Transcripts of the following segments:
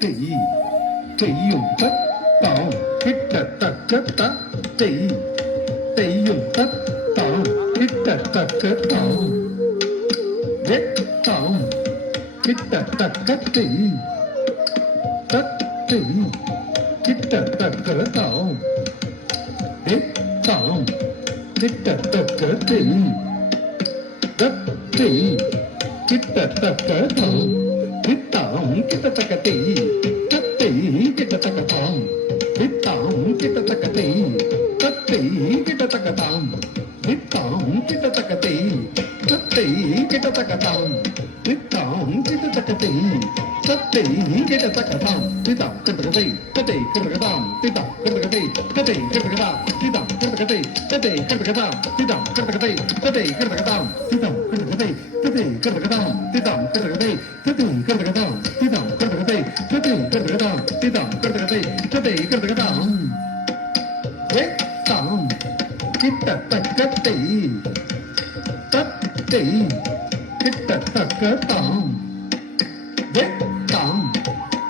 தெய் செய்யும் தாம் கிட்டத்தக்க தெய் செய்யும் தாம் கிட்டத்தக்க தாம் தாம் கிட்டத்தக்க தெய் தெய் கிட்டத்தக்க தாம் தாம் கிட்டத்தக்க தெய் தெய் கிட்டத்தக்க தாம் தாம் கிட்டத்தக்க தெய் தெய் கிட்டத்தக்க தாம் தாம் கிட்டத்தக்க தெய் தெய் கிட்டத்தக்க தாம் தாம் கிட்டத்தக்க தெய் தெய் கிட்டத்தக்க தாம் தாம் கிட்டத்தக்க தெய் தெய் கிட்டத்தக்க தாம் திதா கிட்டத்தக்கதை ததை கிட்டத்தக்கதாம் திதா கிட்டத்தக்கதை ததை கிட்டத்தக்கதாம் திதா கிட்டத்தக்கதை ததை கிட்டத்தக்கதாம் திதா கிட்டத்தக்கதை ததை கிட்டத்தக்கதாம் திதா கிட்டத்தக்கதை ததை கிட்டத்தக்கதாம் திதா கிட்டத்தக்கதை ததை கிட்டத்தக்கதாம் திதா கிட்டத்தக்கதை ததை கிட்டத்தக்கதாம் திதா கிட்டத்தக்கதை ததை கிட்டத்தக்கதாம் தாம் கிட்டத்தக்க தெய் தத்தை கிட்டத்தக்க தாம் தாம்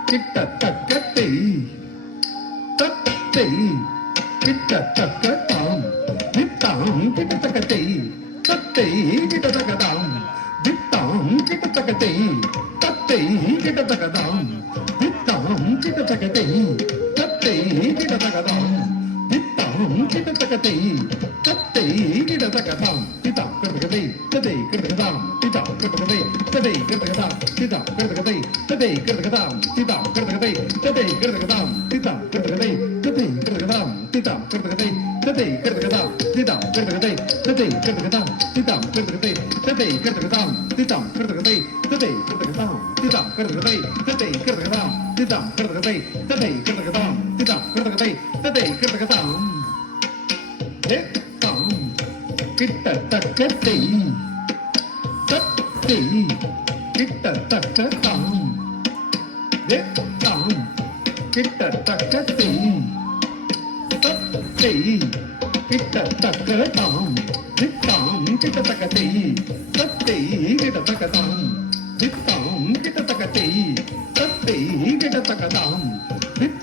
கிட்டத்தக்க தெய் தத்தை கிட்டத்தக்க தாம் தாம் கிட்டத்தக்க தெய் தத்தை கிட்டத்தக்க தாம் தாம் கிட்டத்தக்க தெய் தத்தை கிட்டத்தக்க தாம் தாம் கிட்டத்தக்க தெய் தத்தை கிட்டத்தக்க தாம் தாம் கிட்டத்தக்க தெய் தத்தை கிட்டத்தக்க தாம் திதா கிட்டத்தக்கதை ததை கிட்டத்தக்கதாம் திதா கிட்டத்தக்கதை ததை கிட்டத்தக்கதாம் திதா கிட்டத்தக்கதை ததை கிட்டத்தக்கதாம் திதா கிட்டத்தக்கதை ததை கிட்டத்தக்கதாம் திதா கிட்டத்தக்கதை ததை கிட்டத்தக்கதாம் திதா கிட்டத்தக்கதை ததை கிட்டத்தக்கதாம் திதா கிட்டத்தக்கதை ததை கிட்டத்தக்கதாம் திதா கிட்டத்தக்கதை ததை கிட்டத்தக்கதாம் திதா கிட்டத்தக்கதை ததை கிட்டத்தக்கதாம் திதா கிட்டத்தக்கதை ததை கிட்டத்தக்கதாம் திதா கிட்டத்தக்கதை ததை கிட்டத்தக்கதாம் திதா கிட்டத்தக்கதை ததை கிட்டத்தக்கதாம் தாம் கிட்டத்தக்க தெய் தத்தை கிட்டத்தக்க தாம் தாம் கிட்டத்தக்க தெய் தத்தை கிட்டத்தக்க தாம் தாம் கிட்டத்தக்க தெய் தத்தை கிட்டத்தக்க தாம் தாம் கிட்டத்தக்க தெய் தத்தை கிட்டத்தக்க தாம்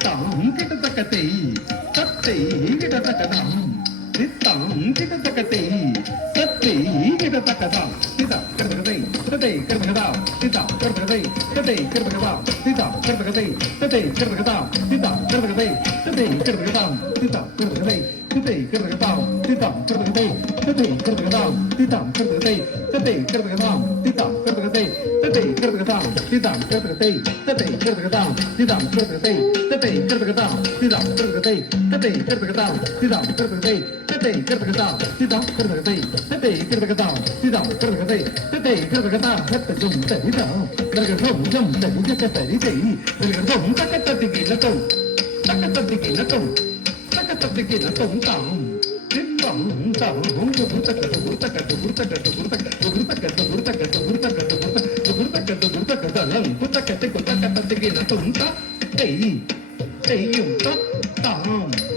தாம் கிட்டத்தக்க தெய் தத்தை கிட்டத்தக்க தாம் தாம் கிட்டத்தக்க தெய் தத்தை கிட்டத்தக்க தாம் திதா கிட்டத்தக்கதை ததை கிட்டத்தக்கதாம் திதா கிட்டத்தக்கதை ததை கிட்டத்தக்கதாம் திதா கிட்டத்தக்கதை ததை கிட்டத்தக்கதாம் திதா கிட்டத்தக்கதை ததை கிட்டத்தக்கதாம் திதா கிட்டத்தக்கதை ததை கிட்டத்தக்கதாம் திதா கிட்டத்தக்கதை ததை கிட்டத்தக்கதாம் திதா கிட்டத்தக்கதை ததை கிட்டத்தக்கதாம் திதா கிட்டத்தக்கதை ததை கிட்டத்தக்கதாம் திதா கிட்டத்தக்கதை ததை கிட்டத்தக்கதாம் திதா கிட்டத்தக்கதை ததை கிட்டத்தக்கதாம் திதா கிட்டத்தக்கதை ததை கிட்டத்தக்கதாம் திதா கிட்டத்தக்கதை ததை கிட்டத்தக்கதாம் திதா கிட்டத்தக்கதை ததை கிட்டத்தக்கதாம் திதா கிட்டத்தக்கதை ததை கிட்டத்தக்கதாம் தத்தஜும் தரிதாம் நரகஜும் ஜம் தரிஜக தரிதை நரகஜும் தக்கத்தத்திகிலதம் தக்கத்தத்திகிலதம் தக்கத்தத்திகிலதம் தாம் திம்பம் தாம் குருத்தக்கத்து குருத்தக்கத்து குருத்தக்கத்து குருத்தக்கத்து குருத்தக்கத்து குருத்தக்கத்து குருத்தக்கத்து குருத்தக்கத்து குருத்தக்கதலம் குருத்தக்கத்து குருத்தக்கத்தத்திகிலதம் தத்தை செய்யும் தாம்